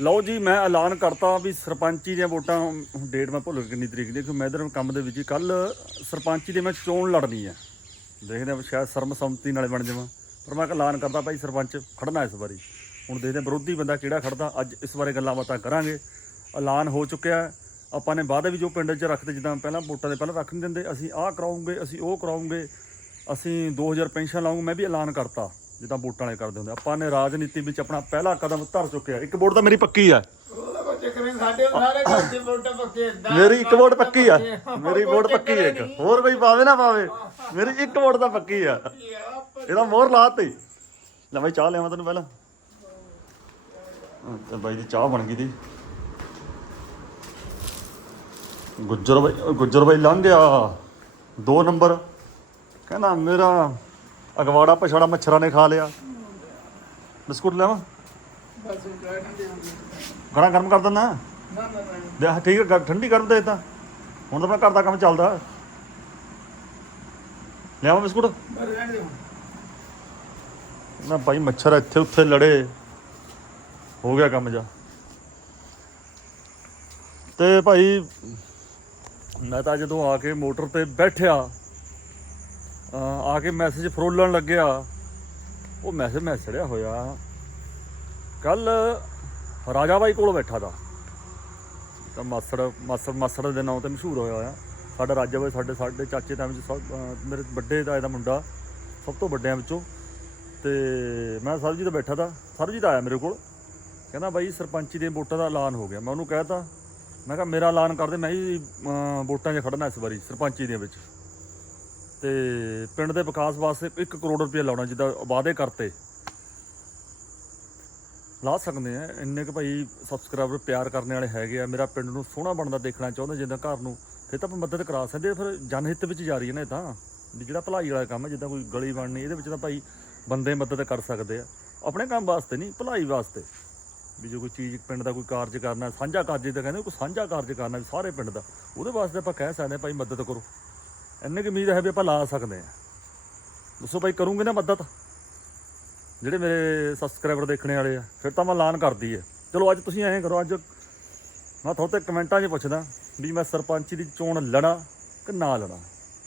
ਲਓ ਜੀ, ਮੈਂ ਐਲਾਨ ਕਰਤਾ ਵੀ ਸਰਪੰਚੀ ਦੀਆਂ ਵੋਟਾਂ ਹੁਣ ਡੇਟ ਮੈਂ ਭੁੱਲ ਗਿਆ ਕਿੰਨੀ ਤਰੀਕ ਦੀ ਕਿਉਂਕਿ ਮੈਂ ਇਧਰ ਕੰਮ ਦੇ ਵਿੱਚ ਹੀ ਕੱਲ ਸਰਪੰਚੀ ਦੀ ਮੈਂ ਚੋਣ ਲੜਨੀ ਹੈ ਦੇਖਦੇ ਹਾਂ, ਸ਼ਾਇਦ ਸਰਮਸੰਮਤੀ ਨਾਲੇ ਬਣ ਜਾਵਾਂ। ਪਰ ਮੈਂ ਐਲਾਨ ਕਰਦਾ ਭਾਈ ਸਰਪੰਚ ਖੜਨਾ ਇਸ ਵਾਰੀ। ਹੁਣ ਦੇਖਦੇ ਹਾਂ ਵਿਰੋਧੀ ਬੰਦਾ ਕਿਹੜਾ ਖੜਦਾ, ਅੱਜ ਇਸ ਬਾਰੇ ਗੱਲਾਂ ਬਾਤਾਂ ਕਰਾਂਗੇ। ਐਲਾਨ ਹੋ ਚੁੱਕਿਆ ਆਪਾਂ ਨੇ ਵਾਅਦੇ ਵੀ ਜੋ ਪਿੰਡ 'ਚ ਰੱਖਦੇ, ਜਿੱਦਾਂ ਪਹਿਲਾਂ ਵੋਟਾਂ ਦੇ ਪਹਿਲਾਂ ਰੱਖ ਨਹੀਂ ਦਿੰਦੇ, ਅਸੀਂ ਆਹ ਕਰਾਉਂਗੇ, ਅਸੀਂ ਉਹ ਕਰਾਉਂਗੇ, ਅਸੀਂ 2000 ਪੈਨਸ਼ਨ ਲਾਉਂਗੇ, ਮੈਂ ਵੀ ਐਲਾਨ ਕਰਤਾ। ਜਿੱਦਾਂ ਵੋਟਾਂ ਵਾਲੇ ਕਰਦੇ ਹੁੰਦੇ ਆਪਾਂ ਨੇ ਰਾਜਨੀਤੀ ਵਿੱਚ ਆਪਣਾ ਪਹਿਲਾ ਕਦਮ ਧਰ ਚੁੱਕਿਆ। ਇੱਕ ਵੋਟ ਤਾਂ ਮੇਰੀ ਪੱਕੀ ਆ। ਮੇਰੀ ਇੱਕ ਵੋਟ ਪੱਕੀ ਆ। ਮੇਰੀ ਵੋਟ ਪੱਕੀ ਆ ਇੱਕ। ਹੋਰ ਕੋਈ ਪਾਵੇ ਨਾ ਪਾਵੇ। ਮੇਰੀ ਇੱਕ ਵੋਟ ਤਾਂ ਪੱਕੀ ਆ। ਇਹਦਾ ਮੋਹਰ ਲਾਤੀ ਲੈ ਬਾਈ ਚਾਹ ਲਿਆਵਾਂ ਤੈਨੂੰ ਪਹਿਲਾਂ। ਤੇ ਬਾਈ ਦੀ ਚਾਹ ਬਣ ਗਈ ਦੀ। ਗੁੱਜਰ ਬਾਈ ਗੁੱਜਰ ਬਾਈ ਲੰਘ ਗਿਆ। ਦੋ ਨੰਬਰ। ਕਹਿੰਦਾ ਮੇਰਾ ਅਗਵਾੜਾ ਪਛਾੜਾ ਮੱਛਰਾਂ ਨੇ ਖਾ ਲਿਆ। ਬਿਸਕੁਟ ਲਿਆਵਾਂ? ਬਸ ਗਣਾ ਗਰਮ ਕਰ ਦਿੰਦਾ? ਨਾ ਨਾ ਨਾ। ਦੇ ਆਹ ਠੀਕ ਹੈ ਗ- ਠੰਡੀ ਕਰ ਦੇ ਤਾਂ ਹੁਣ ਤਾਂ ਆਪਣਾ ਘਰ ਦਾ ਕੰਮ ਚੱਲਦਾ। ਲਿਆਵਾਂ ਬਿਸਕੁਟ? ਬਸ ਰਹਿਣ ਦੇ ਨਾ ਭਾਈ ਮੱਛਰ ਇੱਥੇ ਉੱਥੇ ਲੜੇ। ਹੋ ਗਿਆ ਕੰਮ ਜਾ। ਤੇ ਭਾਈ ਮੈਂ ਤਾਂ ਜਦੋਂ ਆ ਕੇ ਮੋਟਰ ਤੇ ਬੈਠਿਆ ਆ ਕੇ ਮੈਸੇਜ ਫਰੋਲਣ ਲੱਗਿਆ। ਉਹ ਮੈਸੇਜ ਮੈਂ ਚੜਿਆ ਹੋਇਆ। ਕੱਲ ਰਾਜਾ ਬਾਈ ਕੋਲ ਬੈਠਾ ਦਾ ਤਾਂ ਮਾਸੜ ਮਾਸੜ ਮਾਸੜ ਦੇ ਨਾਂ ਤੇ ਮਸ਼ਹੂਰ ਹੋਇਆ ਹੋਇਆ। ਸਾਡਾ ਰਾਜਾ ਬਾਈ ਸਾਡੇ ਸਾਡੇ ਚਾਚੇ ਤਾਂ ਵਿੱਚ ਮੇਰੇ ਵੱਡੇ ਦਾ ਇਹਦਾ ਮੁੰਡਾ, ਸਭ ਤੋਂ ਵੱਡਿਆਂ ਵਿੱਚੋਂ। ਤੇ ਮੈਂ ਸਰਬਜੀਤ ਬੈਠਾ ਤਾ। ਸਰਬਜੀਤ ਆਇਆ ਮੇਰੇ ਕੋਲ। ਕਹਿੰਦਾ ਬਾਈ ਸਰਪੰਚੀ ਦੇ ਵੋਟਾਂ ਦਾ ਐਲਾਨ ਹੋ ਗਿਆ। ਮੈਂ ਉਹਨੂੰ ਕਹਿਤਾ ਮੈਂ ਕਿਹਾ, ਮੇਰਾ ਐਲਾਨ ਕਰ ਦੇ, ਮੈਂ ਹੀ ਵੋਟਾਂ 'ਚ ਖੜਨਾ ਇਸ ਵਾਰੀ, ਸਰਪੰਚੀ ਦੇ ਵਿੱਚ। ਤੇ ਪਿੰਡ ਦੇ ਵਿਕਾਸ ਵਾਸਤੇ 1 ਕਰੋੜ ਰੁਪਏ ਲਾਉਣਾ ਜਿੱਦਾਂ ਵਾਅਦੇ ਕਰਤੇ। ਲਾ ਸਕਦੇ ਆ ਇੰਨੇ ਕੁ ਭਾਈ ਸਬਸਕ੍ਰਾਈਬਰ ਪਿਆਰ ਕਰਨ ਵਾਲੇ ਹੈਗੇ ਆ। ਮੇਰਾ ਪਿੰਡ ਨੂੰ ਸੋਹਣਾ ਬਣਦਾ ਦੇਖਣਾ ਚਾਹੁੰਦੇ, ਜਿੱਦਾਂ ਘਰ ਨੂੰ ਫਿਰ ਤਾਂ ਆਪਾਂ ਮਦਦ ਕਰਾ ਸਕਦੇ ਫਿਰ ਜਨ ਹਿੱਤ ਵਿੱਚ ਜਾ ਰਹੀ ਹੈ ਨਾ ਇਹ ਤਾਂ। ਵੀ ਜਿਹੜਾ ਭਲਾਈ ਵਾਲਾ ਕੰਮ ਹੈ, ਜਿੱਦਾਂ ਕੋਈ ਗਲੀ ਬਣਨੀ, ਇਹਦੇ ਵਿੱਚ ਤਾਂ ਭਾਈ ਬੰਦੇ ਮਦਦ ਕਰ ਸਕਦੇ ਆ। ਆਪਣੇ ਕੰਮ ਵਾਸਤੇ ਨਹੀਂ, ਭਲਾਈ ਵਾਸਤੇ। ਵੀ ਜੇ ਕੋਈ ਚੀਜ਼ ਪਿੰਡ ਦਾ ਕੋਈ ਕਾਰਜ ਕਰਨਾ, ਸਾਂਝਾ ਕਾਰਜ ਤਾਂ ਕਹਿੰਦੇ ਕੋਈ ਸਾਂਝਾ ਕਾਰਜ ਕਰਨਾ ਵੀ ਸਾਰੇ ਪਿੰਡ ਦਾ। ਉਹਦੇ ਵਾਸਤੇ ਆਪਾਂ ਕਹਿ ਸਕਦੇ ਆ ਭਾਈ ਮਦਦ ਕਰੋ। ਇੰਨੇ ਕੁ ਉਮੀਦ ਹੈ ਵੀ ਆਪਾਂ ਲਾ ਸਕਦੇ ਆ ਦੱਸੋ ਭਾਈ ਕਰੂੰਗੇ ਨਾ ਮਦਦ? ਜਿਹੜੇ ਮੇਰੇ ਸਬਸਕ੍ਰਾਈਬਰ ਦੇਖਣੇ ਵਾਲੇ ਆ ਫਿਰ ਤਾਂ ਮੈਂ ਐਲਾਨ ਕਰਦੀ ਹੈ ਚਲੋ ਅੱਜ ਤੁਸੀਂ ਐਂ ਕਰੋ ਅੱਜ ਮੈਂ ਤੁਹਾਡੇ ਤੇ ਕਮੈਂਟਾਂ 'ਚ ਪੁੱਛਦਾ ਵੀ ਮੈਂ ਸਰਪੰਚੀ ਦੀ ਚੋਣ ਲੜਾਂ ਕਿ ਨਾ ਲੜਾਂ?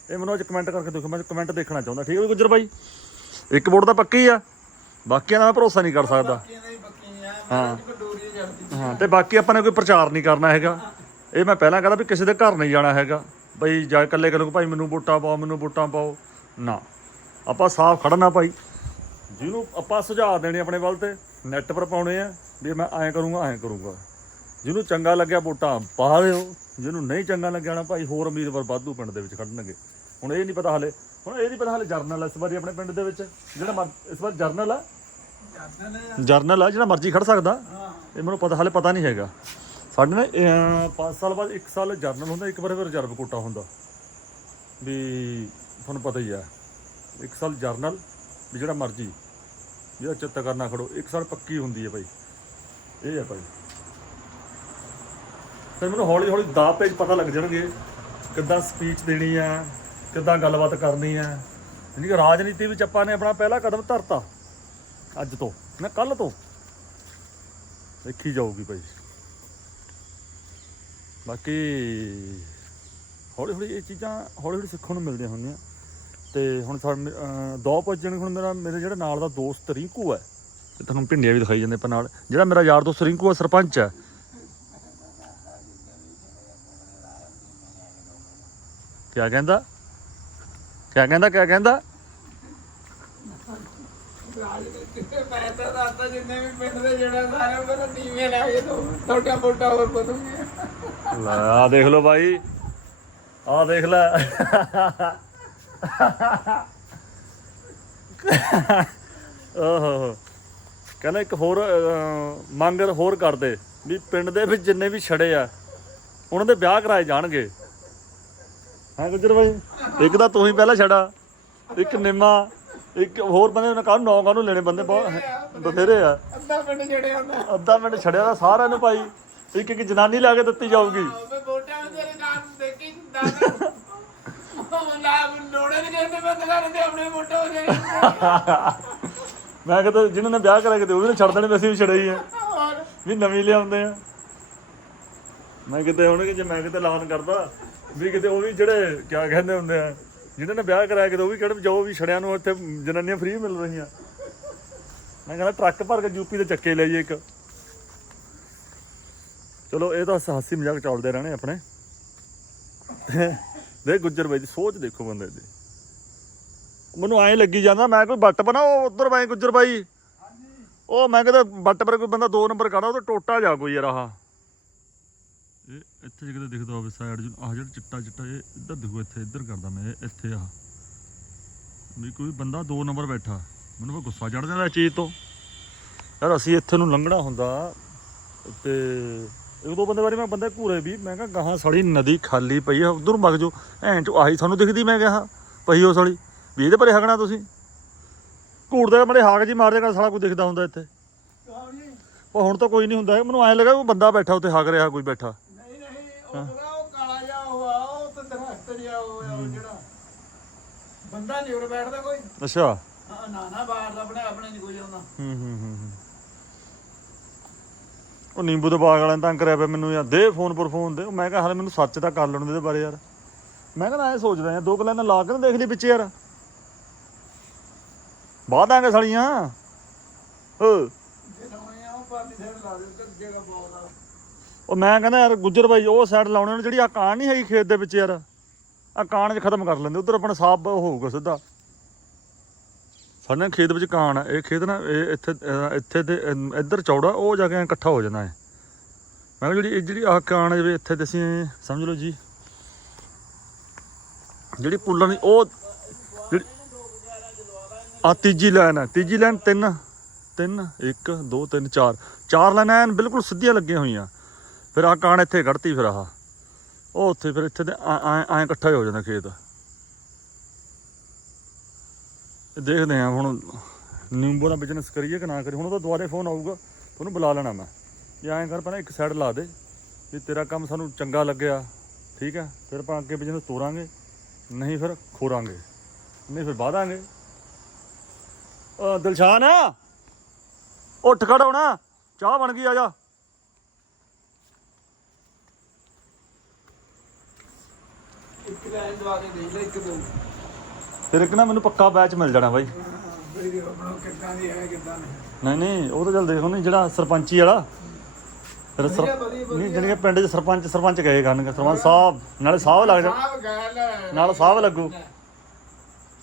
ਇਹ ਮੈਨੂੰ ਅੱਜ ਕਮੈਂਟ ਕਰਕੇ ਦੇਖੋ ਮੈਂ ਕਮੈਂਟ ਦੇਖਣਾ ਚਾਹੁੰਦਾ। ਠੀਕ ਹੈ ਗੁੱਜਰ ਬਾਈ ਇੱਕ ਵੋਟ ਤਾਂ ਪੱਕੀ ਆ। ਬਾਕੀਆਂ ਦਾ ਮੈਂ ਭਰੋਸਾ ਨਹੀਂ ਕਰ ਸਕਦਾ। ਆ ਹਾਂ ਤੇ ਬਾਕੀ ਆਪਾਂ ਨੇ ਕੋਈ ਪ੍ਰਚਾਰ ਨਹੀਂ ਕਰਨਾ ਹੈਗਾ। ਇਹ ਮੈਂ ਪਹਿਲਾਂ ਕਹਿੰਦਾ ਵੀ ਕਿਸੇ ਦੇ ਘਰ ਨਹੀਂ ਜਾਣਾ ਹੈਗਾ। ਬਈ ਜਾ ਇਕੱਲੇ ਇਕੱਲੇ ਭਾਈ ਮੈਨੂੰ ਵੋਟਾਂ ਪਾਓ ਮੈਨੂੰ ਵੋਟਾਂ ਪਾਓ। ਨਾ। ਆਪਾਂ ਸਾਫ਼ ਖੜਨਾ ਭਾਈ। ਜਿਹਨੂੰ ਆਪਾਂ ਸੁਝਾਅ ਦੇਣੇ ਆਪਣੇ ਵੱਲ ਤੇ ਨੈਟ ਪਰ ਪਾਉਣੇ ਆ ਵੀ ਮੈਂ ਐਂ ਕਰੂੰਗਾ ਐਂ ਕਰੂੰਗਾ। ਜਿਹਨੂੰ ਚੰਗਾ ਲੱਗਿਆ ਵੋਟਾਂ ਪਾ ਦਿਓ ਜਿਹਨੂੰ ਨਹੀਂ ਚੰਗਾ ਲੱਗਿਆ ਨਾ ਭਾਈ ਹੋਰ ਉਮੀਦਵਾਰ ਵਾਧੂ ਪਿੰਡ ਦੇ ਵਿੱਚ ਖੜਨਗੇ ਹੁਣ ਇਹ ਨਹੀਂ ਪਤਾ ਹਲੇ ਹੁਣ ਇਹ ਨਹੀਂ ਪਤਾ ਹਲੇ ਜਰਨਲ ਇਸ ਵਾਰੀ ਆਪਣੇ ਪਿੰਡ ਦੇ ਵਿੱਚ ਜਿਹੜਾ ਮਰ- ਇਸ ਵਾਰ ਜਰਨਲ ਆ? ਜਰਨਲ ਆ। ਜਿਹੜਾ ਮਰਜ਼ੀ ਖੜ ਸਕਦਾ। ਇਹ ਮੈਨੂੰ ਪਤਾ ਹਾਲੇ ਪਤਾ ਨਹੀਂ ਹੈਗਾ। ਸਾਡੇ ਨਾ 5 ਸਾਲ ਬਾਅਦ 1 ਸਾਲ ਜਰਨਲ ਹੁੰਦਾ, ਇੱਕ ਵਾਰ ਫਿਰ ਰਿਜ਼ਰਵ ਕੋਟਾ ਹੁੰਦਾ। ਵੀ ਤੁਹਾਨੂੰ ਪਤਾ ਹੀ ਆ, ਇੱਕ ਸਾਲ ਜਰਨਲ, ਵੀ ਜਿਹੜਾ ਮਰਜ਼ੀ ਜਿਹੜਾ ਚਿੱਤ ਕਰਨਾ ਖੜੋ, ਇੱਕ ਸਾਲ ਪੱਕੀ ਹੁੰਦੀ ਹੈ ਭਾਈ ਇਹ ਹੈ ਭਾਈ ਫਿਰ ਮੈਨੂੰ ਹੌਲੀ ਹੌਲੀ ਦਾ ਪੇਜ ਪਤਾ ਲੱਗ ਜਾਣਗੇ, ਕਿੱਦਾਂ ਸਪੀਚ ਦੇਣੀ ਆ, ਕਿੱਦਾਂ ਗੱਲਬਾਤ ਕਰਨੀ ਆ। ਯਾਨੀ ਕਿ ਰਾਜਨੀਤੀ ਵਿੱਚ ਆਪਾਂ ਨੇ ਆਪਣਾ ਪਹਿਲਾ ਕਦਮ ਧਰਤਾ, ਅੱਜ ਤੋਂ, ਨਾ ਕੱਲ ਤੋਂ। ਦੇਖੀ ਜਾਊਗੀ ਭਾਈ ਬਾਕੀ ਹੌਲੀ ਹੌਲੀ ਇਹ ਚੀਜ਼ਾਂ ਹੌਲੀ ਹੌਲੀ ਸਿੱਖਣ ਨੂੰ ਮਿਲਦੀਆਂ ਹੁੰਦੀਆਂ ਤੇ ਹੁਣ ਦੋ ਭੱਜਣ ਹੁਣ ਮੇਰਾ, ਮੇਰੇ ਜਿਹੜਾ ਨਾਲ ਦਾ ਦੋਸਤ ਰਿੰਕੂ ਹੈ, ਤੇ ਤੁਹਾਨੂੰ ਭਿੰਡੀਆਂ ਵੀ ਦਿਖਾਈ ਜਾਂਦੇ ਆਪਾਂ ਨਾਲ ਜਿਹੜਾ ਮੇਰਾ ਯਾਰ ਦੋਸਤ ਰਿੰਕੂ ਹੈ, ਸਰਪੰਚ ਹੈ। ਕਿਆ ਕਹਿੰਦਾ? ਕਿਆ ਕਹਿੰਦਾ ਕਿਆ ਕਹਿੰਦਾ? ਮੈਂ ਦੱਸਦਾ ਜਿੰਨੇ ਵੀ ਪਿੰਡ ਦੇ ਜਿਹੜਾ ਸਾਰੇ ਮੇਰਾ ਨੀਵੇਂ ਲਾ ਕੇ ਦੋ ਤੁਹਾਡਾ ਵੋਟਾਂ ਹੋਰ ਵਧੂਗੇ ਲੈ ਆ ਦੇਖ ਲਓ ਭਾਈ ਆ ਦੇਖ ਲੈ। ਓਹੋ। ਕਹਿੰਦਾ ਇੱਕ ਹੋਰ ਮੰਗ ਹੋਰ ਕਰਦੇ ਵੀ ਪਿੰਡ ਦੇ ਵਿੱਚ ਜਿੰਨੇ ਵੀ ਛੜੇ ਆ ਉਹਨਾਂ ਦੇ ਵਿਆਹ ਕਰਾਏ ਜਾਣਗੇ। ਹਾਂ ਗੁੱਜਰ ਭਾਈ ਇੱਕ ਤਾਂ ਤੂੰ ਹੀ ਪਹਿਲਾਂ ਛੜਾ ਇੱਕ ਨਿੰਮਾ ਇੱਕ ਹੋਰ ਬੰਦੇ ਨੇ ਕਾਹਨੂੰ ਨੌ ਕਾਹਨੂੰ ਲੈਣੇ ਬੰਦੇ ਬਹੁਤ ਬਥੇਰੇ ਆ। ਅੱਧਾ ਪਿੰਡ ਜਿਹੜੇ ਹੁੰਦਾ। ਅੱਧਾ ਮਿੰਟ ਛੜਿਆ ਦਾ ਸਾਰਿਆਂ ਨੂੰ ਭਾਈ। ਇੱਕ ਇੱਕ ਜਨਾਨੀ ਲਾ ਕੇ ਦਿੱਤੀ ਜਾਊਗੀ। ਉਹ ਵੋਟਾਂ ਦੇ ਨਾਮ ਦੇਖੀ ਦਾਦਾ ਉਹ ਨਾ ਲੋੜੇ ਨਹੀਂ ਕਹਿੰਦੇ ਬੰਦ ਕਰਦੇ ਆਪਣੇ ਵੋਟਾਂ ਹੋ ਜਾਏ ਮੈਂ ਕਹਿੰਦਾ ਜਿਹਨਾਂ ਨੇ ਵਿਆਹ ਕਰਾਇਆ ਕਿਤੇ ਉਹਦੇ ਨੇ ਛੱਡ ਦੇਣੇ ਵੈਸੇ ਵੀ ਛੜੇ ਹੀ ਆ। ਹੋਰ? ਵੀ ਨਵੀਂ ਲਿਆਉਂਦੇ ਆ। ਮੈਂ ਕਿਤੇ ਹੁਣ ਕਿ ਜੇ ਮੈਂ ਕਿਤੇ ਐਲਾਨ ਕਰਦਾ ਵੀ ਕਿਤੇ ਉਹ ਵੀ ਜਿਹੜੇ ਕਿਆ ਕਹਿੰਦੇ ਹੁੰਦੇ ਆ ਜਿਹਨਾਂ ਨੇ ਵਿਆਹ ਕਰਾਇਆ ਕਿਤੇ ਉਹ ਵੀ ਕਿਹੜੇ ਜੋ ਵੀ ਛੜਿਆਂ ਨੂੰ ਇੱਥੇ ਜਨਾਨੀਆਂ ਫ੍ਰੀ ਮਿਲ ਰਹੀਆਂ। ਮੈਂ ਕਹਿੰਦਾ ਟਰੱਕ ਭਰ ਕੇ ਯੂਪੀ ਦੇ ਚੱਕੇ ਲੈ ਜੀ ਇੱਕ। ਚਲੋ, ਇਹ ਤਾਂ ਹਾਸੀ ਮਜ਼ਾਕ ਚੱਲਦੇ ਰਹਿਣੇ ਆਪਣੇ। ਦੇ ਗੁੱਜਰ ਬਾਈ ਦੀ, ਸੋਚ ਦੇਖੋ ਬੰਦੇ ਦੀ। ਮੈਨੂੰ ਐਂ ਲੱਗੀ ਜਾਂਦਾ, ਮੈਂ ਕੋਈ ਬੱਟ ਬਣਾ, ਉਹ ਉਧਰ ਬਾਈ, ਗੁੱਜਰ ਬਾਈ। ਉਹ ਮੈਂ ਕਹਿੰਦਾ ਬੱਟ ਪਰ ਕੋਈ ਬੰਦਾ 2 ਨੰਬਰ ਕਾੜਾ ਉਹ ਤਾਂ ਟੋਟਾ ਜਾ ਕੋਈ ਯਾਰ ਆਹ। ਇਹ ਇੱਥੇ ਕਿਤੇ ਦਿਖਦਾ ਹੋਵੇ ਸਾਈਡ ਚ ਆਹ ਜਿਹੜਾ ਚਿੱਟਾ ਚਿੱਟਾ, ਇਹ ਇੱਧਰ ਦਿਖੂ, ਇੱਥੇ ਇੱਧਰ ਕਰਦਾ ਮੈਂ ਇੱਥੇ ਆਹ ਵੀ ਕੋਈ ਬੰਦਾ 2 ਨੰਬਰ ਬੈਠਾ, ਮੈਨੂੰ ਫਿਰ ਗੁੱਸਾ ਚੜ ਜਾਂਦਾ ਇਸ ਚੀਜ਼ ਤੋਂ। ਯਾਰ ਅਸੀਂ ਇੱਥੇ ਨੂੰ ਲੰਘਣਾ ਹੁੰਦਾ ਤੇ ਇੱਕ ਦੋ ਬੰਦੇ ਬਾਰੇ ਮੈਂ ਬੰਦੇ ਘੂਰੇ ਵੀ ਮੈਂ ਕਿਹਾ ਗਾਹਾਂ ਸੜੀ ਨਦੀ ਖਾਲੀ ਪਈ ਆ ਉਧਰ ਜੋ ਐਂ ਚ ਆਹੀ ਤੁਹਾਨੂੰ ਦਿਖਦੀ ਮੈਂ ਕਿਹਾ ਪਈ ਉਹ ਸੜੀ ਵੀ ਇਹਦੇ ਪਰੇ ਹਗਣਾ ਤੁਸੀਂ? ਘੂੜਦੇ ਮੜੇ ਹਾਕ ਜੀ ਮਾਰਦੇ ਕਰ ਸਾਲਾ ਕੋਈ ਦਿਖਦਾ ਹੁੰਦਾ ਇੱਥੇ। ਉਹ ਹੁਣ ਤਾਂ ਕੋਈ ਨਹੀਂ ਹੁੰਦਾ ਮੈਨੂੰ ਐਂ ਲੱਗਾ ਕੋਈ ਬੰਦਾ ਬੈਠਾ ਉੱਥੇ ਹਗ ਰਿਹਾ ਕੋਈ ਬੈਠਾ। ਨਹੀਂ ਨਹੀਂ ਉਹ ਪਤਾ ਉਹ ਕਾਲਾ ਜਿਹਾ ਉਹ ਆ ਉਹ ਤੇ ਦਰਖਤ ਜਿਹਾ ਉਹ ਆ ਉਹ ਜਿਹੜਾ। ਬੰਦਾ ਨਹੀਂ ਉਰ ਬੈਠਦਾ ਕੋਈ। ਅੱਛਾ। ਨਾ ਨਾ ਬਾਹਰ ਦਾ ਆਪਣੇ ਆਪਣੇ ਨਹੀਂ ਕੋਈ ਆਉਂਦਾ। ਹੂੰ ਹੂੰ ਹੂੰ। ਉਹ ਨਿੰਬੂ ਦੇ ਬਾਗ ਵਾਲਿਆਂ ਨੇ ਤੰਗ ਕਰਿਆ ਪਿਆ ਮੈਨੂੰ ਯਾਰ, ਦੇ ਫੋਨ ਪਰ ਫੋਨ ਦੇ। ਮੈਂ ਕਿਹਾ ਹਾਲੇ ਮੈਨੂੰ ਸੱਚ ਤਾਂ ਕਰ ਲੈਣ ਦੇ ਬਾਰੇ ਯਾਰ। ਮੈਂ ਕਹਿੰਦਾ ਐ ਸੋਚਦਾ ਯਾਰ, ਦੋ ਕਲਾਂ ਲਾ ਕੇ ਦੇਖ ਲਈ ਪਿੱਛੇ ਯਾਰ। ਬਾਅਦ ਆਂਗੇ ਸਾਲੀਆਂ। ਓ। ਆ ਉਹ ਪਾਲੀ ਉਹ ਮੈਂ ਕਹਿੰਦਾ ਯਾਰ, ਗੁੱਜਰ ਬਾਈ, ਉਹ ਸਾਈਡ ਲਾਉਣੇ ਨੂੰ ਜਿਹੜੀ ਆ ਕਾਣ ਨਹੀਂ ਹੈਗੀ ਖੇਤ ਦੇ ਵਿੱਚ ਯਾਰ। ਆ ਕਾਣ 'ਚ ਖਤਮ ਕਰ ਲੈਂਦੇ, ਉਧਰ ਆਪਣਾ ਸਾਫ਼ ਹੋਊਗਾ ਸਿੱਧਾ। ਸਾਡੇ ਨਾ ਖੇਤ ਵਿੱਚ ਕਾਣ ਹੈ ਇਹ ਖੇਤ ਨਾ, ਇਹ ਇੱਥੇ ਇੱਥੇ ਤੇ ਇੱਧਰ ਚੌੜਾ, ਉਹ ਜਾ ਕੇ ਇਕੱਠਾ ਹੋ ਜਾਂਦਾ ਹੈ ਮੈਂ ਕਿਹਾ ਜਿਹੜੀ, ਇਹ ਜਿਹੜੀ ਆ ਕਾਣ ਜਿਵੇਂ ਇੱਥੇ ਤੇ ਅਸੀਂ ਸਮਝ ਲਓ ਜੀ। ਜਿਹੜੀ ਪੁੱਲਾਂ ਦੀ, ਉਹ ਜਿਹੜੀ ਆ ਤੀਜੀ ਲਾਈਨ ਹੈ ਤੀਜੀ ਲਾਈਨ ਤਿੰਨ ਤਿੰਨ 1 2 3 4 ਚਾਰ ਲਾਈਨਾਂ ਐਨ ਬਿਲਕੁਲ ਸਿੱਧੀਆਂ ਲੱਗੀਆਂ ਹੋਈਆਂ। ਫਿਰ ਆਹ ਕਾਣ ਇੱਥੇ ਕੱਢਤੀ ਫਿਰ ਆਹ। ਉਹ ਉੱਥੇ ਫਿਰ ਇੱਥੇ ਤੇ ਐ ਐ ਇਕੱਠਾ ਹੀ ਹੋ ਜਾਂਦਾ ਖੇਤ ਇਹ ਦੇਖਦੇ ਆ ਹੁਣ ਨਿੰਬੂ ਦਾ ਬਿਜ਼ਨਸ ਕਰੀਏ ਕਿ ਨਾ ਕਰੀਏ। ਹੁਣ ਉਹਦਾ ਦੁਬਾਰੇ ਫੋਨ ਆਊਗਾ ਉਹਨੂੰ ਬੁਲਾ ਲੈਣਾ ਮੈਂ। ਵੀ ਐਂ ਕਰ ਪਹਿਲਾਂ ਇੱਕ ਸਾਈਡ ਲਾ ਦੇ, ਵੀ ਤੇਰਾ ਕੰਮ ਸਾਨੂੰ ਚੰਗਾ ਲੱਗਿਆ, ਠੀਕ ਹੈ? ਫਿਰ ਆਪਾਂ ਅੱਗੇ ਬਿਜ਼ਨਸ ਤੋਰਾਂਗੇ, ਨਹੀਂ ਫਿਰ ਖੋਰਾਂਗੇ, ਨਹੀਂ ਫਿਰ ਵਾਧਾਂਗੇ। ਅ ਦਿਲਸ਼ਾਨ, ਉੱਠ ਖੜ ਹੋਣਾ, ਚਾਹ ਬਣ ਗਈ, ਆ ਜਾ। ਇੱਕ ਲਾਈਨ ਦਵਾ ਕੇ ਦੇਖ ਲੈ, ਇੱਕ ਦੋ। ਫਿਰ ਇੱਕ ਨਾ ਮੈਨੂੰ ਪੱਕਾ ਬੈਚ ਮਿਲ ਜਾਣਾ ਬਾਈ। ਬਈ ਆਪਣਾ ਕਿੱਦਾਂ ਦੀ ਹੈ ਕਿੱਦਾਂ ਨਹੀਂ ਨਹੀਂ ਨਹੀਂ ਉਹ ਤਾਂ ਚੱਲ ਦੇਖੋ ਨਹੀਂ ਜਿਹੜਾ ਸਰਪੰਚੀ ਵਾਲਾ। ਫਿਰ ਸਰ। ਨਹੀਂ ਜਿਹੜੀਆਂ ਪਿੰਡ 'ਚ ਸਰਪੰਚ ਸਰਪੰਚ ਗਏ ਕਰਨਗੇ ਸਰਪੰਚ ਸਾਹਿਬ ਨਾਲੇ ਸਾਹਿਬ ਲੱਗ ਜਾ। ਗੱਲ ਨਾਲ ਸਾਹਿਬ ਲੱਗੂ।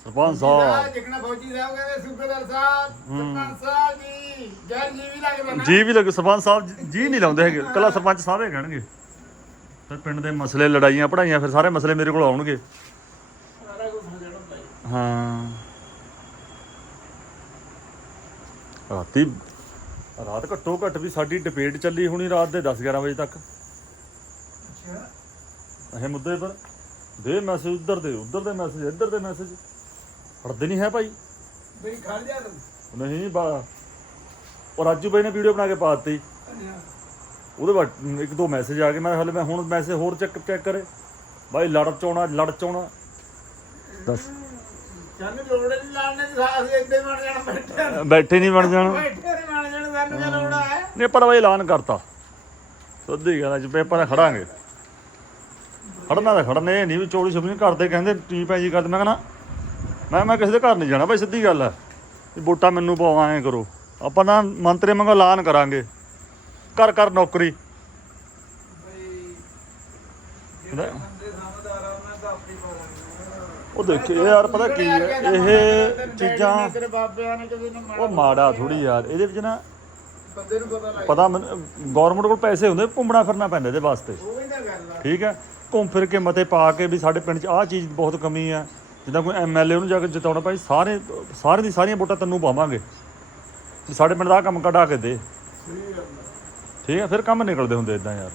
ਸਰਪੰਚ ਸਾਹਿਬ ਸਾਹਿਬ। ਜਿਕਣਾ ਫੌਜੀ ਸਾਹਿਬ ਕਹਿੰਦੇ ਸੂਬੇਦਾਰ ਸਾਹਿਬ ਸਰਪੰਚ ਸਾਹਿਬ ਜੀ ਜੈ ਜੀ ਵੀ ਲੱਗਦਾ ਨਾ ਜੀ ਵੀ ਲੱਗੂ ਸਰਪੰਚ ਸਾਹਿਬ ਜੀ- ਜੀ ਨਹੀਂ ਲਾਉਂਦੇ ਹੈਗੇ। ਕੱਲਾ ਸਰਪੰਚ ਸਾਹਿਬ ਹੀ ਕਹਿਣਗੇ। ਫਿਰ ਪਿੰਡ ਦੇ ਮਸਲੇ ਲੜਾਈਆਂ ਪੜਾਈਆਂ ਫਿਰ ਸਾਰੇ ਮਸਲੇ ਮੇਰੇ ਕੋਲ ਆਉਣਗੇ ਸਾਰਾ ਕੁਝ ਹੋ ਜਾਣਾ ਭਾਈ ਹਾਂ। ਰਾਤੀ ਰਾਤ ਘੱਟੋ ਘੱਟ ਵੀ ਸਾਡੀ ਡਿਬੇਟ ਚੱਲੀ ਹੋਣੀ ਰਾਤ ਦੇ 10 11 ਵਜੇ ਤੱਕ। ਅੱਛਾ। ਇਹ ਮੁੱਦੇ ਪਰ। ਦੇ ਮੈਸੇਜ ਉਧਰ ਦੇ ਉਧਰ ਦੇ ਮੈਸੇਜ ਇੱਧਰ ਦੇ ਮੈਸੇਜ ਹਟਦੇ ਨਹੀਂ ਹੈ ਭਾਈ। ਬਈ ਖੜ ਜਾ ਤੂੰ। ਨਹੀਂ ਬਾ। ਉਹ ਰਾਜੂ ਬਾਈ ਨੇ ਵੀਡੀਓ ਬਣਾ ਕੇ ਪਾ ਦਿੱਤੀ। ਉਹਦੇ ਬਾਅਦ ਇੱਕ ਦੋ ਮੈਸੇਜ ਆ ਗਏ। ਮੈਂ ਹਲੇ ਮੈਂ ਹੁਣ ਮੈਸੇਜ ਹੋਰ ਚੈੱਕ ਚੈੱਕ ਕਰੇ। ਬਾਈ ਲੜ ਚੋਣਾ ਲੜ ਚੋਣਾ। ਦੱਸ। ਸਾਨੂੰ ਲੋੜ ਨਹੀਂ ਲਾਣੇ ਦੀ ਸਾਹ ਇੱਦਾਂ ਹੀ ਬਣ ਜਾਣਾ ਬੈਠੇ ਬੈਠੇ ਨਹੀਂ ਬਣ ਜਾਣਾ। ਬੈਠੇ ਨਹੀਂ ਬਣ ਜਾਣਾ ਸਾਨੂੰ ਕੀ ਲੋੜ ਹੈ? ਨੇ ਪਰ ਬਾਈ ਐਲਾਨ ਕਰਤਾ। ਸਿੱਧੀ ਗੱਲ ਅੱਜ ਪੇਪਰ ਖੜਾਂਗੇ। ਖੜਨਾ ਤਾਂ ਖੜਨੇ ਨਹੀਂ ਵੀ ਚੋਰੀ ਛੁਪਣੀ ਕਰਦੇ ਕਹਿੰਦੇ ਟੀ ਪੈ ਜੀ ਕਰਦੇ ਮੈਂ ਕਹਿੰਦਾ ਮੈਂ ਮੈਂ ਕਿਸੇ ਦੇ ਘਰ ਨਹੀਂ ਜਾਣਾ ਬਾਈ ਸਿੱਧੀ ਗੱਲ ਹੈ ਵੀ ਵੋਟਾਂ ਮੈਨੂੰ ਪਾਓ ਐਂ ਕਰੋ। ਆਪਾਂ ਨਾ ਮੰਤਰੀ ਮੰਗੋ ਐਲਾਨ ਕਰਾਂਗੇ। ਘਰ ਘਰ ਨੌਕਰੀ। ਬਈ ਜਿਹੜੇ ਬੰਦੇ ਸਮਝਦਾਰ ਆ ਉਹਨਾਂ ਦਾ ਆਪਣੀ ਪਾਵਾਂਗੇ ਉਹ ਦੇਖੇ ਇਹ ਯਾਰ ਪਤਾ ਕੀ ਹੈ ਇਹ ਚੀਜ਼ਾਂ ਤੇਰੇ ਬਾਬਿਆਂ ਨੇ ਕਦੇ ਨਾ ਉਹ ਮਾੜਾ ਥੋੜੀ ਯਾਰ ਇਹਦੇ ਵਿੱਚ ਨਾ ਬੰਦੇ ਨੂੰ ਪਤਾ ਲੱਗ ਪਤਾ ਗਵਰਨਮੈਂਟ ਕੋਲ ਪੈਸੇ ਹੁੰਦੇ ਘੁੰਮਣਾ ਫਿਰਨਾ ਪੈਂਦਾ ਇਹਦੇ ਵਾਸਤੇ। ਉਹ ਹੀ ਤਾਂ ਗੱਲ ਆ ਠੀਕ ਹੈ? ਘੁੰਮ ਫਿਰ ਕੇ ਮਤੇ ਪਾ ਕੇ ਵੀ ਸਾਡੇ ਪਿੰਡ 'ਚ ਆਹ ਚੀਜ਼ ਬਹੁਤ ਕਮੀ ਆ ਜਿੱਦਾਂ ਕੋਈ ਐਮਐਲਏ ਉਹਨੂੰ ਜਾ ਕੇ ਜਿਤਾਉਣਾ ਭਾਈ ਸਾਰੇ ਸਾਰੇ ਦੀ ਸਾਰੀਆਂ ਵੋਟਾਂ ਤੈਨੂੰ ਪਾਵਾਂਗੇ। ਵੀ ਸਾਡੇ ਪਿੰਡ ਦਾ ਆਹ ਕੰਮ ਕਢਾ ਕੇ ਦੇ। ਸਹੀ ਗੱਲ ਆ ਠੀਕ ਹੈ? ਫਿਰ ਕੰਮ ਨਿਕਲਦੇ ਹੁੰਦੇ ਇਦਾਂ ਯਾਰ।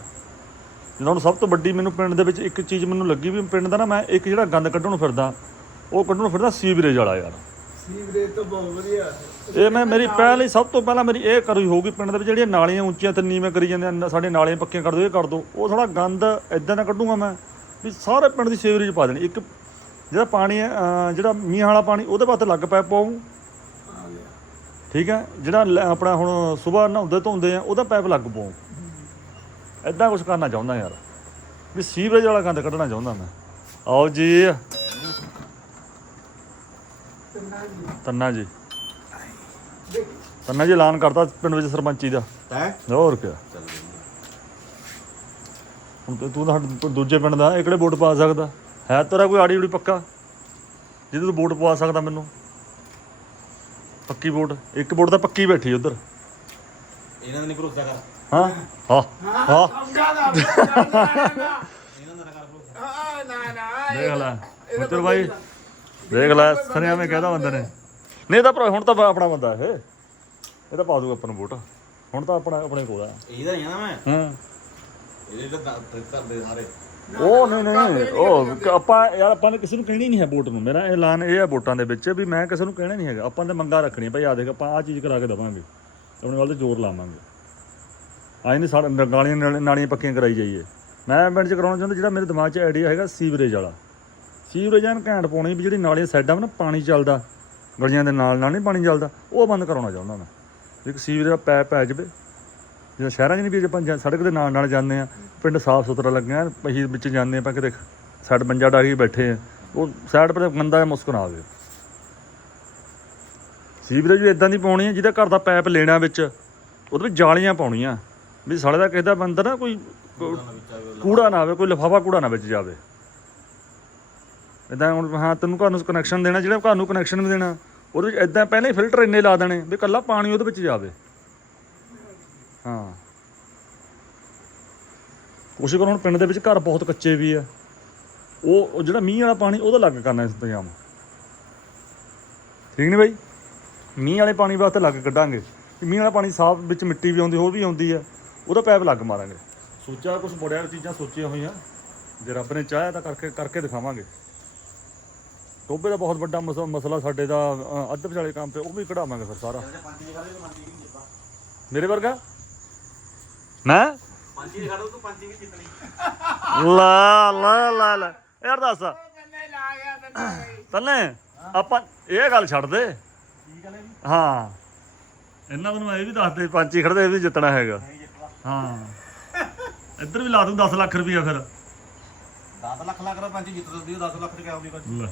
ਹੁਣ ਸਭ ਤੋਂ ਵੱਡੀ ਮੈਨੂੰ ਪਿੰਡ ਦੇ ਵਿੱਚ ਇੱਕ ਚੀਜ਼ ਮੈਨੂੰ ਲੱਗੀ ਵੀ ਪਿੰਡ ਦਾ ਨਾ ਮੈਂ ਇੱਕ ਜਿਹੜਾ ਗੰਦ ਕੱਢਣ ਨੂੰ ਫਿਰਦਾ ਉਹ ਕੱਢਣ ਨੂੰ ਫਿਰਦਾ ਸੀਵਰੇਜ ਵਾਲਾ ਯਾਰ। ਸੀਵਰੇਜ ਤਾਂ ਬਹੁਤ ਵਧੀਆ ਇਹ ਮੈਂ ਮੇਰੀ ਪਹਿਲੀ ਸਭ ਤੋਂ ਪਹਿਲਾਂ ਮੇਰੀ ਇਹ ਕਰੀ ਹੋਊਗੀ ਪਿੰਡ ਦੇ ਵਿੱਚ ਜਿਹੜੀਆਂ ਨਾਲੀਆਂ ਉੱਚੀਆਂ ਤੇ ਨੀਵੇਂ ਕਰੀ ਜਾਂਦੇ ਆ ਸਾਡੇ ਨਾਲੀਆਂ ਪੱਕੀਆਂ ਕਰ ਦਿਓ ਇਹ ਕਰ ਦਿਓ। ਉਹ ਥੋੜਾ ਗੰਦ ਇਦਾਂ ਦਾ ਕੱਢੂਗਾ ਮੈਂ ਵੀ ਸਾਰੇ ਪਿੰਡ ਦੀ ਸੀਵਰੇਜ ਪਾ ਦੇਣੀ। ਇੱਕ ਜਿਹੜਾ ਪਾਣੀ ਹੈ ਜਿਹੜਾ ਮੀਂਹ ਵਾਲਾ ਪਾਣੀ ਉਹਦੇ ਵਾਸਤੇ ਲੱਗ ਪੈ ਪਾਉਂ। ਠੀਕ ਹੈ? ਜਿਹੜਾ ਆਪਣਾ ਹੁਣ ਸਵੇਰ ਨਹਾਉਂਦੇ ਧੋਂਦੇ ਆ ਉਹਦਾ ਪਾਈਪ ਲੱਗ ਪਾਉ। ਐਦਾਂ ਕੁਝ ਕਰਨਾ ਚਾਹੁੰਦਾ ਯਾਰ। ਵੀ ਸੀਵਰੇਜ ਵਾਲਾ ਗੰਦ ਕੱਢਣਾ ਚਾਹੁੰਦਾ ਮੈਂ। ਆਓ ਜੀ। ਤੰਨਾ ਜੀ। ਤੰਨਾ ਜੀ ਐਲਾਨ ਕਰਤਾ ਪਿੰਡ ਵਿੱਚ ਸਰਪੰਚੀ ਦਾ। ਤੈ ਹੋਰ ਕਿਆ। ਹੁਣ ਤੂੰ- ਤੂੰ ਤਾਂ ਸਾਡੇ ਦੂਜੇ ਪਿੰਡ ਦਾ ਇਹ ਕਿਹੜੇ ਵੋਟ ਪਾ ਸਕਦਾ? ਹੈ ਤੇਰਾ ਕੋਈ ਆੜੀ ਉੜੀ ਪੱਕਾ? ਜਿਹਦੇ ਤੂੰ ਵੋਟ ਪਵਾ ਸਕਦਾ ਮੈਨੂੰ। ਪੱਕੀ ਵੋਟ। ਇੱਕ ਵੋਟ ਤਾਂ ਪੱਕੀ ਬੈਠੀ ਉਧਰ। ਇਹਨਾਂ ਦਾ ਨਹੀਂ ਭਰੋਸਾ ਕਰ। ਹਾਂ? ਹਾਂ। ਹਾਂ। ਦੇਖ ਲੈ। ਮਿੱਤਰ ਭਾਈ ਦੇਖ ਲੈ ਸਰਿਆ ਕਹਦਾ ਬੰਦੇ ਨੇ। ਨਹੀਂ ਤਾਂ ਭਰਾ ਹੁਣ ਤਾਂ ਆਪਣਾ ਬੰਦਾ ਇਹ। ਇਹ ਤਾਂ ਪਾ ਦੂਗਾ ਆਪਾਂ ਨੂੰ ਵੋਟ। ਹੁਣ ਤਾਂ ਆਪਣਾ ਆਪਣੇ ਕੋਲ ਆ। ਇਹਦਾ ਹੀ ਆ ਨਾ ਮੈਂ। ਹਾਂ। ਇਹਦੇ ਤਾਂ ਕਰਦੇ ਸਾਰੇ। ਉਹ ਨਹੀਂ ਨਹੀਂ ਉਹ ਆਪਾਂ ਯਾਰ ਆਪਾਂ ਨੇ ਕਿਸੇ ਨੂੰ ਕਹਿਣੀ ਨਹੀਂ ਹੈ ਵੋਟ ਨੂੰ। ਮੇਰਾ ਐਲਾਨ ਇਹ ਹੈ ਵੋਟਾਂ ਦੇ ਵਿੱਚ ਵੀ ਮੈਂ ਕਿਸੇ ਨੂੰ ਕਹਿਣਾ ਨਹੀਂ ਹੈਗਾ। ਆਪਾਂ ਨੇ ਮੰਗਾ ਰੱਖਣੀ ਭਾਈ ਆ ਦੇਖ ਆਪਾਂ ਆ ਚੀਜ਼ ਕਰਾ ਕੇ ਦਵਾਂਗੇ। ਆਪਣੇ ਵੱਲ ਤੇ ਜ਼ੋਰ ਲਾਵਾਂਗੇ। ਆਈ ਨਹੀਂ ਸਾਡੇ ਗਾਲੀਆਂ ਨਾਲ- ਨਾਲੀਆਂ ਪੱਕੀਆਂ ਕਰਾਈ ਜਾਈਏ। ਮੈਂ ਪਿੰਡ 'ਚ ਕਰਾਉਣਾ ਚਾਹੁੰਦਾ, ਜਿਹੜਾ ਮੇਰੇ ਦਿਮਾਗ 'ਚ ਆਈਡੀਆ ਹੈਗਾ ਸੀਵਰੇਜ ਵਾਲਾ। ਸੀਵਰੇਜ ਐਨ ਘੈਂਟ ਪਾਉਣੀ ਵੀ ਜਿਹੜੀ ਨਾਲੀਆਂ ਸਾਈਡਾਂ 'ਤੇ ਨਾ ਪਾਣੀ ਚੱਲਦਾ। ਗਲੀਆਂ ਦੇ ਨਾਲ ਨਾਲ ਨਹੀਂ ਪਾਣੀ ਚੱਲਦਾ। ਉਹ ਬੰਦ ਕਰਾਉਣਾ ਚਾਹੁੰਦਾ ਮੈਂ। ਇੱਕ ਸੀਵਰੇਜ ਦਾ ਪੈਪ ਪੈ ਜਾਵੇ। ਜਿਵੇਂ ਸ਼ਹਿਰਾਂ 'ਚ ਨਹੀਂ ਵੀ ਜੇ ਆਪਾਂ ਜਾ- ਸੜਕ ਦੇ ਨਾਲ ਨਾਲ ਜਾਂਦੇ ਆ ਪਿੰਡ ਸਾਫ਼ ਸੁਥਰਾ ਲੱਗਿਆ, ਅਸੀਂ ਵਿੱਚ ਜਾਂਦੇ ਆਪਾਂ ਕਿਤੇ ਸਾਈਡ ਮੰਜਾ ਡਾ ਕੇ ਬੈਠੇ ਆ ਉਹ ਸਾਈਡ ਪਰ ਗੰਦਾ ਜਿਹਾ ਮੁਸਕਰਾ ਆਵੇ। ਸੀਵਰੇਜ ਵੀ ਇਦਾਂ ਦੀ ਪਾਉਣੀ ਹੈ ਜਿਹਦਾ ਘਰ ਦਾ ਪੈਪ ਲੈਣਾ ਵਿੱਚ, ਉਹਦੇ ਵਿੱਚ ਜਾਲੀਆਂ ਪਾਉਣੀਆਂ। ਵੀ ਸਾਲੇ ਦਾ ਕਿਸੇ ਦਾ ਬੰਦਾ ਨਾ ਕੋਈ ਕੂੜਾ ਨਾ ਆਵੇ, ਕੋਈ ਲਿਫਾਫਾ ਕੂੜਾ ਨਾ ਵਿੱਚ ਜਾਵੇ। ਇਦਾਂ ਹੁਣ ਹਾਂ, ਤੈਨੂੰ ਘਰ ਨੂੰ ਕਨੈਕਸ਼ਨ ਦੇਣਾ, ਜਿਹੜਾ ਘਰ ਨੂੰ ਕਨੈਕਸ਼ਨ ਵੀ ਦੇਣਾ, ਉਹਦੇ ਵਿੱਚ ਇਦਾਂ ਪਹਿਲਾਂ ਹੀ ਫਿਲਟਰ ਇੰਨੇ ਲਾ ਦੇਣੇ ਵੀ ਕੱਲਾ ਪਾਣੀ ਉਹਦੇ ਵਿੱਚ ਜਾਵੇ। ਹਾਂ। ਕੋਸ਼ਿਸ਼ ਕਰੋ ਹੁਣ ਪਿੰਡ ਦੇ ਵਿੱਚ ਘਰ ਬਹੁਤ ਕੱਚੇ ਵੀ ਆ। ਉਹ ਜਿਹੜਾ ਮੀਂਹ ਵਾਲਾ ਪਾਣੀ, ਉਹਦਾ ਲੱਗ ਕਰਨਾ ਇੰਤਜ਼ਾਮ। ਠੀਕ ਨਹੀਂ ਬਾਈ? ਮੀਂਹ ਵਾਲੇ ਪਾਣੀ ਵਾਸਤੇ ਲੱਗ ਕੱਢਾਂਗੇ। ਮੀਂਹ ਵਾਲਾ ਪਾਣੀ ਸਾਫ਼ ਵਿੱਚ ਮਿੱਟੀ ਵੀ ਆਉਂਦੀ, ਹੋਰ ਵੀ ਆਉਂਦੀ ਆ। ਉਹਦਾ ਪੈਪ ਲੱਗ ਮਾਰਾਂਗੇ। ਸੋਚਿਆ ਕੁਝ ਬੜਿਆ ਚੀਜ਼ਾਂ ਸੋਚੀਆਂ ਹੋਈਆਂ। ਜੇ ਰੱਬ ਨੇ ਚਾਹਿਆ ਤਾਂ ਕਰਕੇ ਕਰਕੇ ਦਿਖਾਵਾਂਗੇ। ਟੋਬੇ ਦਾ ਬਹੁਤ ਵੱਡਾ ਮਸ- ਮਸਲਾ ਸਾਡੇ ਦਾ ਅੱਧ ਵਿਚਾਲੇ ਕੰਮ ਤੇ ਉਹ ਵੀ ਕਢਾਵਾਂਗੇ ਫਿਰ ਸਾਰਾ। ਮੇਰੇ ਵਰਗਾ? ਮੈਂ ਪੰਚੀ ਦੇ ਖੜੋ ਤੂੰ ਪੰਚੀ ਵੀ ਜਿੱਤਣੀ। ਲਾ ਲਾ ਲਾ ਲਾ। ਯਾਰ ਦੱਸ। ਤੰਨੇ ਆਪਾਂ ਇਹ ਗੱਲ ਛੱਡ ਦੇ। ਕੀ ਕਹਿੰਦੇ ਵੀ ਹਾਂ। ਇਹਨਾਂ ਨੂੰ ਇਹ ਵੀ ਦੱਸ ਦੇ ਪੰਚੀ ਖੜਦੇ ਇਹ ਵੀ ਜਿੱਤਣਾ ਹੈਗਾ। ਹਾਂ। ਇੱਧਰ ਵੀ ਲਾ ਦੂੰ 10 ਲੱਖ ਰੁਪਈਆ ਫਿਰ। 10 ਲੱਖ ਲੱਖ ਦਾ ਪੰਚੀ ਜਿੱਤ ਉਹ 10 ਲੱਖ ਤੇ ਕਿਆ ਹੋਣੀ ਪੰਚੀ ਲੈ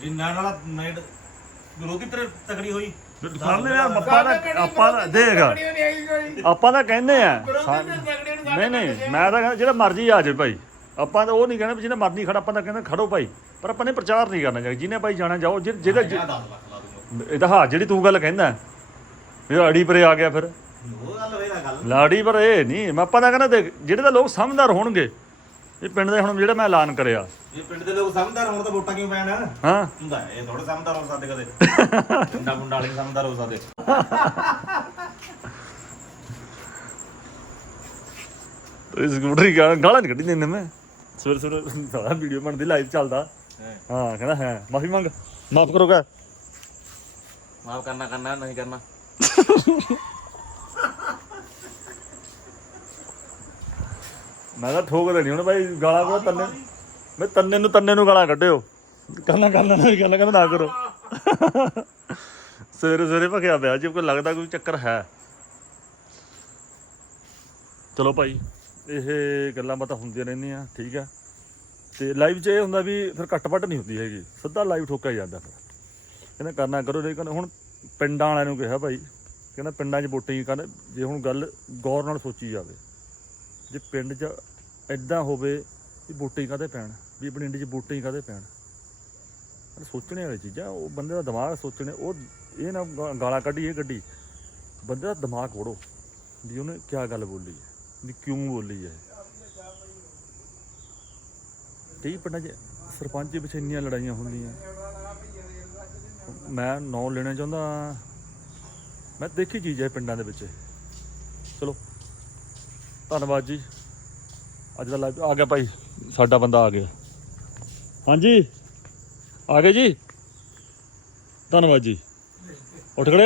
ਜਿੰਨਾ ਵਾਲਾ ਨਾਈਟ ਵਿਰੋਧੀ ਤੇਰੇ ਤਕੜੀ ਹੋਈ? ਫਿਰ ਕਰ ਲੈ ਯਾਰ ਆਪਾਂ ਦਾ ਆਪਾਂ ਦਾ ਦੇਖ। ਆਪਾਂ ਤਾਂ ਕਹਿੰਦੇ ਆ। ਨਹੀਂ ਨਹੀਂ ਮੈਂ ਤਾਂ ਕਹਿੰਦਾ ਜਿਹੜਾ ਮਰਜ਼ੀ ਆ ਜਾਏ ਭਾਈ। ਆਪਾਂ ਤਾਂ ਉਹ ਨਹੀਂ ਕਹਿੰਦੇ ਵੀ ਜਿਹਨੇ ਮਰਜ਼ੀ ਖੜਾ ਆਪਾਂ ਤਾਂ ਕਹਿੰਦੇ ਖੜੋ ਭਾਈ। ਪਰ ਆਪਾਂ ਨੇ ਪ੍ਰਚਾਰ ਨਹੀਂ ਕਰਨਾ ਚਾਹੀਦਾ। ਜਿਹਨੇ ਭਾਈ ਜਾਣਾ ਜਾਓ। ਜਿਹਦੇ ਜਿਹਦਾ- 10 ਲੱਖ ਲਾ ਦੂੰਗਾ ਇਹ ਤਾਂ ਹਾਂ ਜਿਹੜੀ ਤੂੰ ਗੱਲ ਕਹਿੰਦਾ। ਇਹ ਅੜੀ ਪਰੇ ਆ ਗਿਆ ਫਿਰ। ਉਹ ਗੱਲ ਗੱਲ ਲਾੜੀ ਪਰ ਇਹ ਨਹੀਂ ਮੈਂ ਆਪਾਂ ਤਾਂ ਕਹਿੰਦਾ ਦੇਖ ਜਿਹੜੇ ਤਾਂ ਲੋਕ ਸਮਝਦਾਰ ਹੋਣਗੇ ਇਹ ਪਿੰਡ ਦੇ ਹੁਣ ਜਿਹੜਾ ਮੈਂ ਐਲਾਨ ਕਰਿਆ। ਇਹ ਪਿੰਡ ਦੇ ਲੋਕ ਸਮਝਦਾਰ ਹੋਣ ਤਾਂ ਵੋਟਾਂ ਕਿਉਂ ਪੈਣ? ਹਾਂ। ਹੁੰਦਾ ਇਹ ਥੋੜੇ ਸਮਝਦਾਰ ਹੋ ਸਕਦੇ ਕਦੇ। ਪਿੰਡਾਂ ਪੁੰਡਾਂ ਵਾਲੇ ਸਮਝਦਾਰ ਹੋ ਸਕਦੇ। ਇਸ ਸਕੂਟਰੀ ਗਾਲਾਂ ਗਾਲਾਂ ਨਹੀਂ ਕੱਢੀ ਦਿੰਦੇ ਮੈਂ। ਸਵੇਰੇ ਸਵੇਰੇ ਸਾਰਾ ਵੀਡੀਓ ਬਣਦੀ ਲਾਈਵ ਚੱਲਦਾ। ਹਾਂ। ਕਹਿੰਦਾ ਹੈ ਮਾਫੀ ਮੰਗ। ਮਾਫ ਕਰੋਗਾ ਮਾਫ ਕਰਨਾ ਕਰਨਾ ਨਹੀਂ ਕਰਨਾ। ਮੈਂ ਤਾਂ ਠੋਕ ਦੇਣੀ ਹੁਣ ਭਾਈ ਗਾਲਾਂ ਕੋਲ ਤੰਨੇ ਮੈਂ ਤੰਨੇ ਨੂੰ ਤੰਨੇ ਨੂੰ ਗਾਲਾਂ ਕੱਢਿਓ। ਕੰਨਾ ਕੰਨਾ ਨਾਲ ਗੱਲ ਕਹਿੰਦਾ ਨਾ ਕਰੋ। ਸਵੇਰੇ ਸਵੇਰੇ ਭਖਿਆ ਪਿਆ ਜੇ ਕੋਈ ਲੱਗਦਾ ਕੋਈ ਚੱਕਰ ਹੈ। ਚਲੋ ਭਾਈ ਇਹ ਗੱਲਾਂ ਬਾਤਾਂ ਹੁੰਦੀਆਂ ਰਹਿੰਦੀਆਂ ਠੀਕ ਹੈ ਤੇ ਲਾਈਵ 'ਚ ਇਹ ਹੁੰਦਾ ਵੀ ਫਿਰ ਕੱਟ-ਵੱਟ ਨਹੀਂ ਹੁੰਦੀ ਹੈਗੀ। ਸਿੱਧਾ ਲਾਈਵ ਠੋਕਿਆ ਜਾਂਦਾ ਫਿਰ। ਕਹਿੰਦਾ ਕਰਨਾ ਕਰੋ ਲੇਕਿਨ ਹੁਣ ਪਿੰਡਾਂ ਵਾਲਿਆਂ ਨੂੰ ਕਿਹਾ ਭਾਈ ਕਹਿੰਦਾ ਪਿੰਡਾਂ 'ਚ ਵੋਟਿੰਗ ਕਰਨ ਜੇ ਹੁਣ ਗੱਲ ਗੌਰ ਨਾਲ ਸੋਚੀ ਜਾਵੇ ਜੇ ਪਿੰਡ 'ਚ ਐਦਾਂ ਹੋਵੇ ਵੀ ਬੂਟੇ ਕਾਹਦੇ ਪੈਣ, ਵੀ ਪਿੰਡ 'ਚ ਬੂਟੇ ਕਾਹਦੇ ਪੈਣ। ਪਰ ਸੋਚਣੇ ਵਾਲੀ ਚੀਜ਼ਾਂ ਉਹ ਬੰਦੇ ਦਾ ਦਿਮਾਗ ਸੋਚਣੇ, ਉਹ ਇਹ ਨਾ ਗਾਲਾਂ ਕੱਢੀ, ਇਹ ਗੱਡੀ ਬੰਦੇ ਦਾ ਦਿਮਾਗ ਖੋੜੋ ਵੀ ਉਹਨੇ ਕੀ ਗੱਲ ਬੋਲੀ ਹੈ, ਵੀ ਕਿਉਂ ਬੋਲੀ ਹੈ। ਕਈ ਪਿੰਡਾਂ 'ਚ ਸਰਪੰਚ ਦੇ ਪਿੱਛੇ ਇੰਨੀਆਂ ਲੜਾਈਆਂ ਹੁੰਦੀਆਂ। ਮੈਂ ਨੌ ਲੈਣਾ ਚਾਹੁੰਦਾ ਮੈਂ ਦੇਖੀ ਚੀਜ਼ ਹੈ ਪਿੰਡਾਂ ਦੇ ਵਿੱਚ। ਚਲੋ ਧੰਨਵਾਦ ਜੀ। ਅੱਜ ਦਾ ਲਾਈਵ ਆ ਗਿਆ ਭਾਈ ਸਾਡਾ ਬੰਦਾ ਆ ਗਿਆ। ਹਾਂਜੀ। ਆ ਗਏ ਜੀ? ਧੰਨਵਾਦ ਜੀ। ਉੱਠ ਅੱਗੇ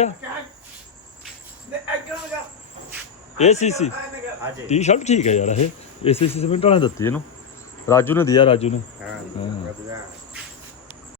ਲਗਾ ਇਹ ਸੀ ਸੀ ਹਾਂਜੀ। ਟੀ-ਸ਼ਰਟ ਠੀਕ ਹੈ ਯਾਰ ਇਹ। ਏਸੀਸੀ ਸਿਮੈਂਟ ਵਾਲਿਆਂ ਨੇ ਦਿੱਤੀ ਇਹਨੂੰ। ਰਾਜੂ ਨੇ ਦਿਆ ਰਾਜੂ ਨੇ। ਹਾਂ ਹਾਂ। ਵਧੀਆ।